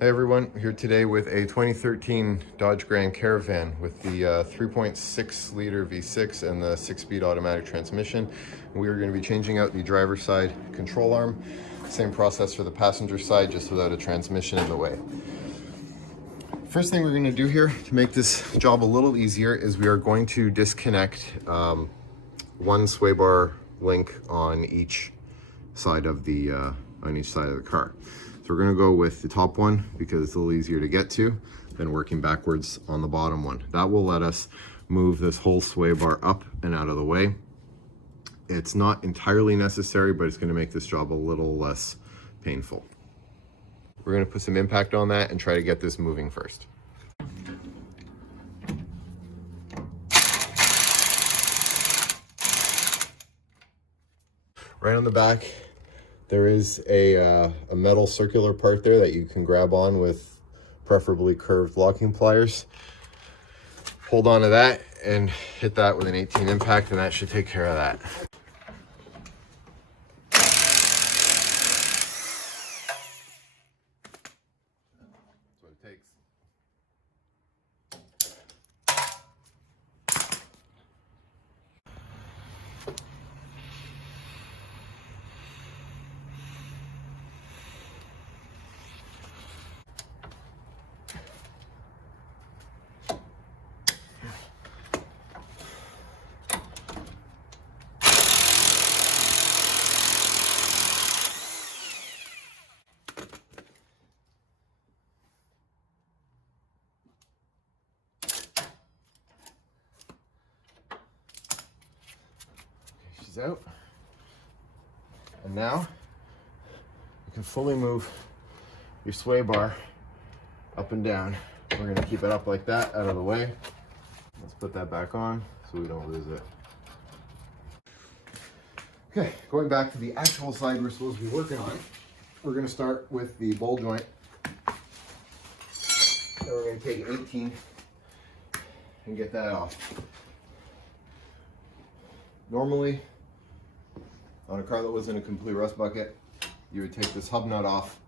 Hey everyone, here today with a 2013 Dodge Grand Caravan with the 3.6 liter V6 and the 6-speed automatic transmission. We are going to be changing out the driver's side control arm. Same process for the passenger side, just without a transmission in the way. First thing we're going to do here to make this job a little easier is we are going to disconnect one sway bar link on each side of the car. So we're going to go with the top one because it's a little easier to get to than working backwards on the bottom one. That will let us move this whole sway bar up and out of the way. It's not entirely necessary, but it's going to make this job a little less painful. We're going to put some impact on that and try to get this moving first. Right on the back, there is a metal circular part there that you can grab on with preferably curved locking pliers. Hold on to that and hit that with an 18 impact, and that should take care of that. That's what it takes. She's out. And now you can fully move your sway bar up and down. We're going to keep it up like that, out of the way. Let's put that back on so we don't lose it. Okay, going back to the actual side we're supposed to be working on, we're going to start with the ball joint. Then we're going to take 18 and get that off. Normally, on a car that was in a complete rust bucket, you would take this hub nut off,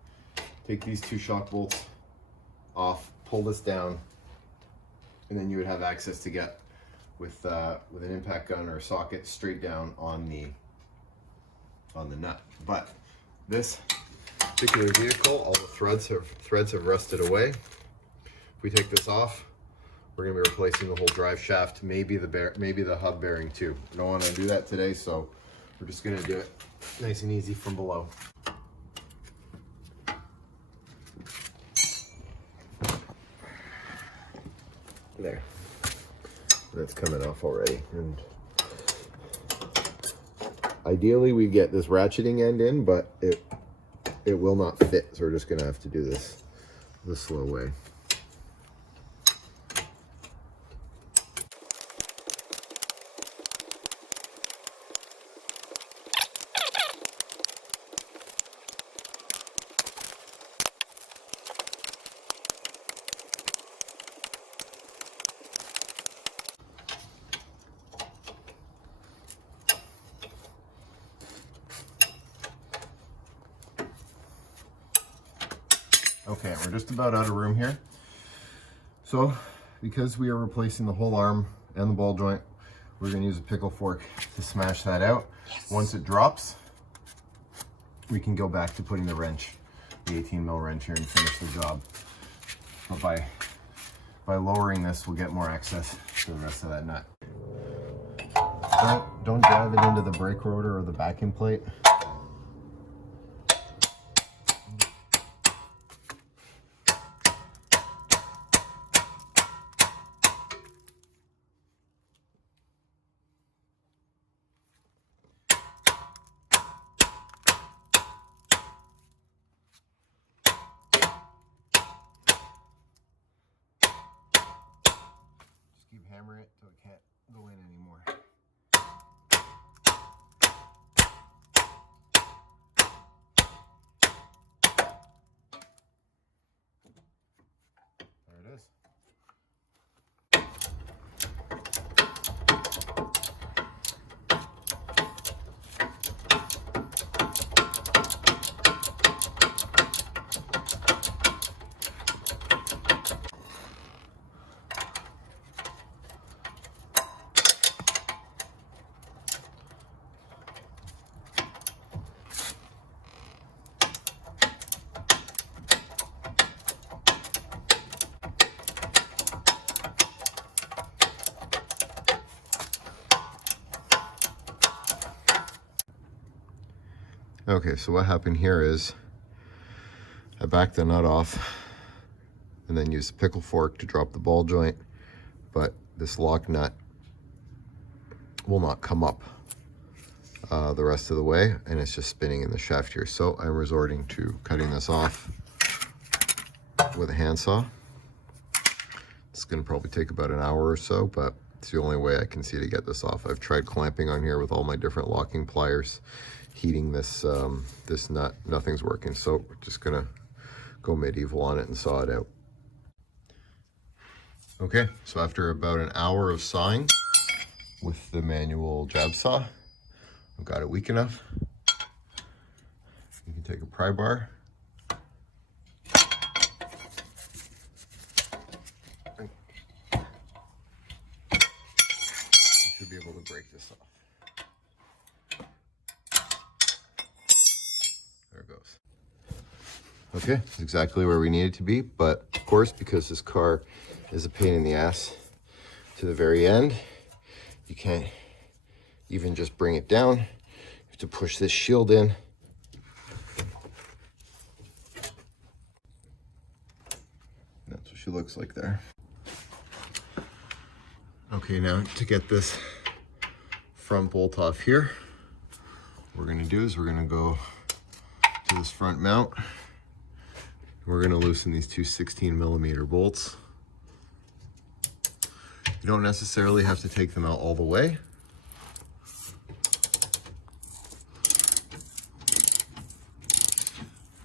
take these two shock bolts off, pull this down, and then you would have access to get with an impact gun or a socket straight down on the nut. But this particular vehicle, all the threads have rusted away. If we take this off, we're going to be replacing the whole drive shaft, maybe the hub bearing too. I don't want to do that today, so we're just going to do it nice and easy from below. There. That's coming off already. And ideally we get this ratcheting end in, but it will not fit, so we're just going to have to do this the slow way. Okay, we're just about out of room here. So, because we are replacing the whole arm and the ball joint, we're going to use a pickle fork to smash that out. Yes. Once it drops, we can go back to putting the wrench, the 18mm wrench here, and finish the job. But by lowering this, we'll get more access to the rest of that nut. Don't drive it into the brake rotor or the backing plate. Keep hammering it till it can't go in anymore. Okay, so what happened here is I backed the nut off and then used the pickle fork to drop the ball joint, but this lock nut will not come up the rest of the way, and it's just spinning in the shaft here. So I'm resorting to cutting this off with a handsaw. It's going to probably take about an hour or so, but it's the only way I can see to get this off. I've tried clamping on here with all my different locking pliers, heating this this nut. Nothing's working, so we're just gonna go medieval on it and saw it out. Okay, so after about an hour of sawing with the manual jab saw, I've got it weak enough. You can take a pry bar should be able to break this off. There it goes. Okay, that's exactly where we need it to be, but of course, because this car is a pain in the ass to the very end, you can't even just bring it down. You have to push this shield in. That's what she looks like there. Okay, now to get this front bolt off here, what we're gonna do is we're gonna go to this front mount. We're gonna loosen these two 16mm bolts. You don't necessarily have to take them out all the way.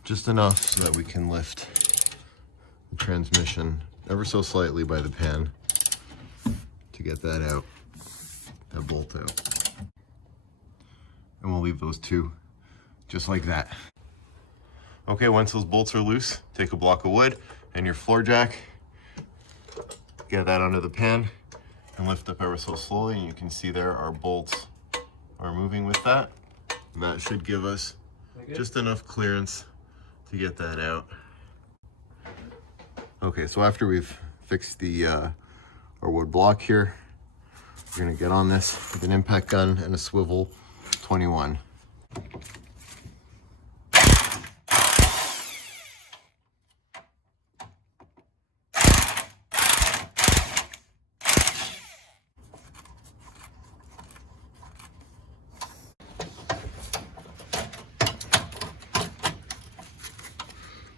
Just enough so that we can lift the transmission ever so slightly by the pan to get that out, that bolt out. And we'll leave those two just like that. Okay, once those bolts are loose, take a block of wood and your floor jack, get that under the pan and lift up ever so slowly, and you can see there our bolts are moving with that. And that should give us just enough clearance to get that out. Okay, so after we've fixed the our wood block here, we're gonna get on this with an impact gun and a swivel 21.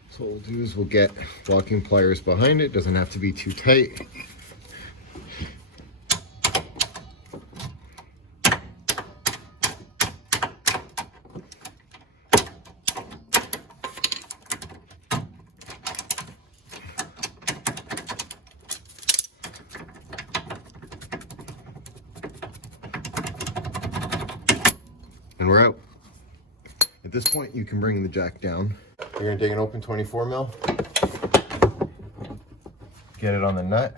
So what we'll do is we'll get locking pliers behind it. Doesn't have to be too tight. And we're out. At this point, you can bring the jack down. You're gonna take an open 24mm, get it on the nut.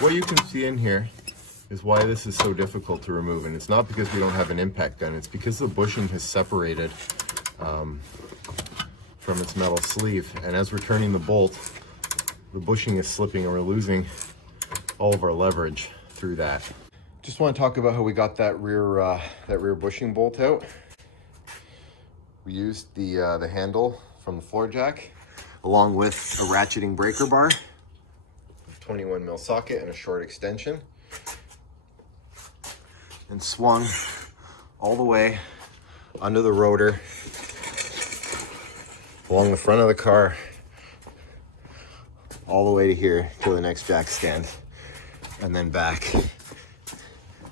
What you can see in here is why this is so difficult to remove, and it's not because we don't have an impact gun, it's because the bushing has separated from its metal sleeve, and as we're turning the bolt, the bushing is slipping and we're losing all of our leverage through that. Just want to talk about how we got that rear bushing bolt out. We used the handle from the floor jack along with a ratcheting breaker bar, 21mm socket and a short extension, and swung all the way under the rotor along the front of the car all the way to here to the next jack stand and then back.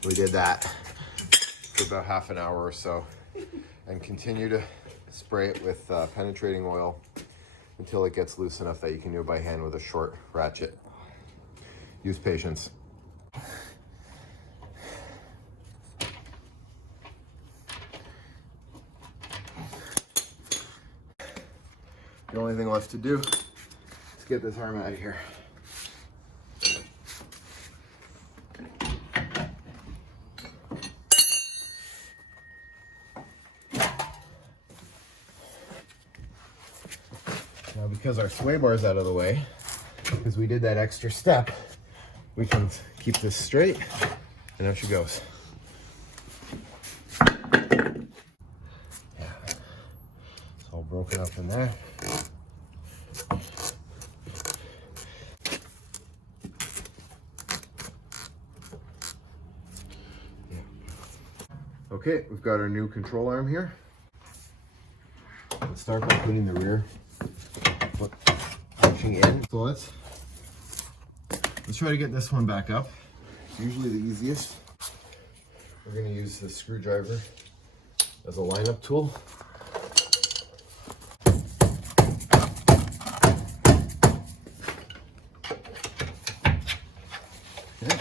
We did that for about half an hour or so and continue to spray it with penetrating oil until it gets loose enough that you can do it by hand with a short ratchet. Use patience. The only thing left to do is get this arm out of here. Now, because our sway bar is out of the way, because we did that extra step, we can keep keep this straight, and out she goes. Yeah, it's all broken up in there. Okay, we've got our new control arm here. Let's start by putting the rear foot pushing in. So let's try to get this one back up. Usually the easiest. We're going to use the screwdriver as a lineup tool. Okay.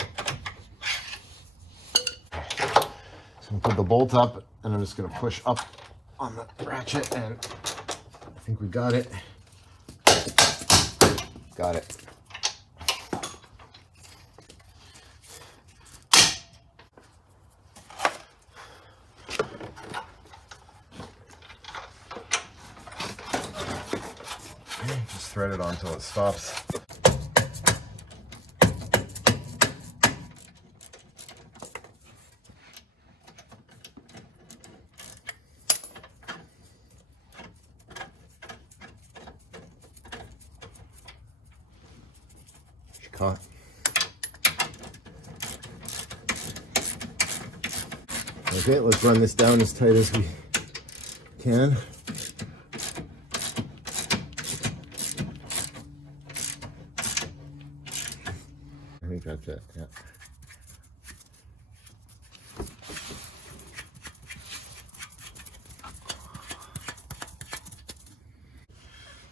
So I'm going to put the bolt up, and I'm just going to push up on the ratchet, and I think we got it. Got it. Okay, just thread it on until it stops. Caught. Okay, let's run this down as tight as we can. I think that's it, yeah.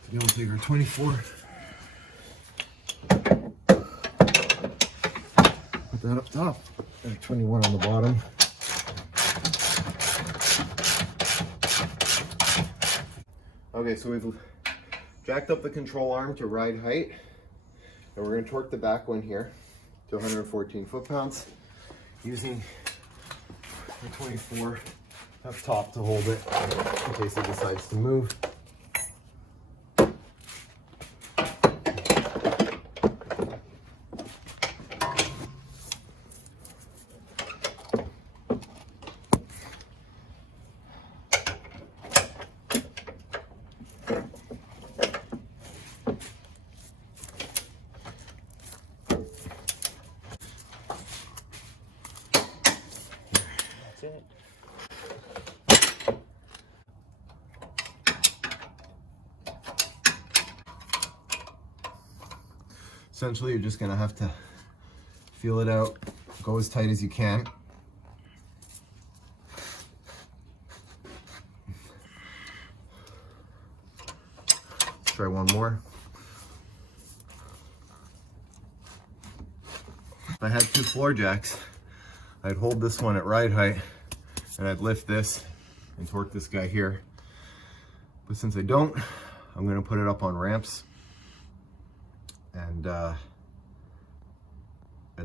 So now we'll take our 24. That up top and 21 on the bottom. Okay, so we've jacked up the control arm to ride height, and we're going to torque the back one here to 114 foot-pounds using the 24 up top to hold it in case it decides to move. It. Essentially, you're just going to have to feel it out, go as tight as you can. Let's try one more. If I had two floor jacks, I'd hold this one at ride height, and I'd lift this and torque this guy here. But since I don't, I'm going to put it up on ramps, and at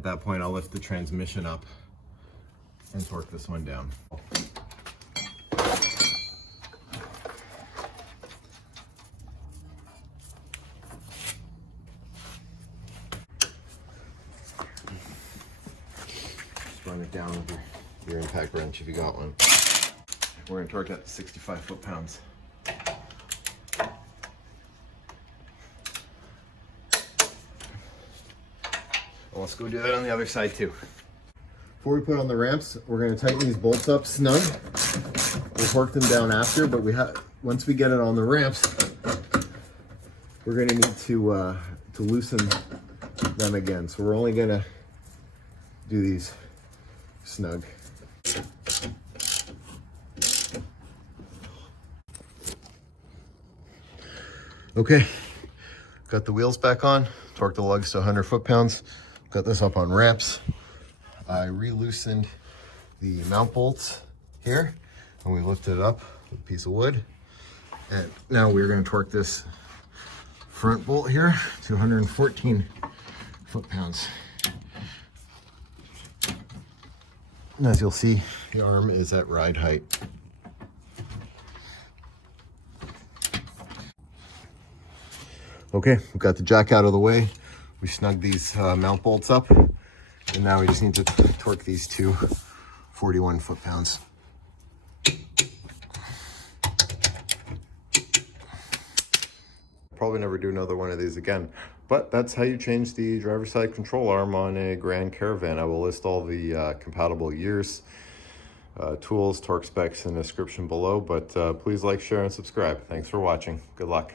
that point I'll lift the transmission up and torque this one down. Just run it down with your impact wrench if you got one. We're going to torque that to 65 foot-pounds. Well, let's go do that on the other side too. Before we put on the ramps, we're going to tighten these bolts up snug. We'll torque them down after, but once we get it on the ramps, we're going to need to loosen them again. So we're only going to do these snug. Okay, got the wheels back on, torqued the lugs to 100 foot-pounds, got this up on ramps. I re-loosened the mount bolts here, and we lifted it up with a piece of wood. And now we're going to torque this front bolt here to 114 foot-pounds. And as you'll see, the arm is at ride height. Okay, we've got the jack out of the way. We snugged these mount bolts up. And now we just need to torque these two 41 foot-pounds. Probably never do another one of these again, but that's how you change the driver's side control arm on a Grand Caravan. I will list all the compatible years, tools, torque specs in the description below, but please like, share, and subscribe. Thanks for watching. Good luck.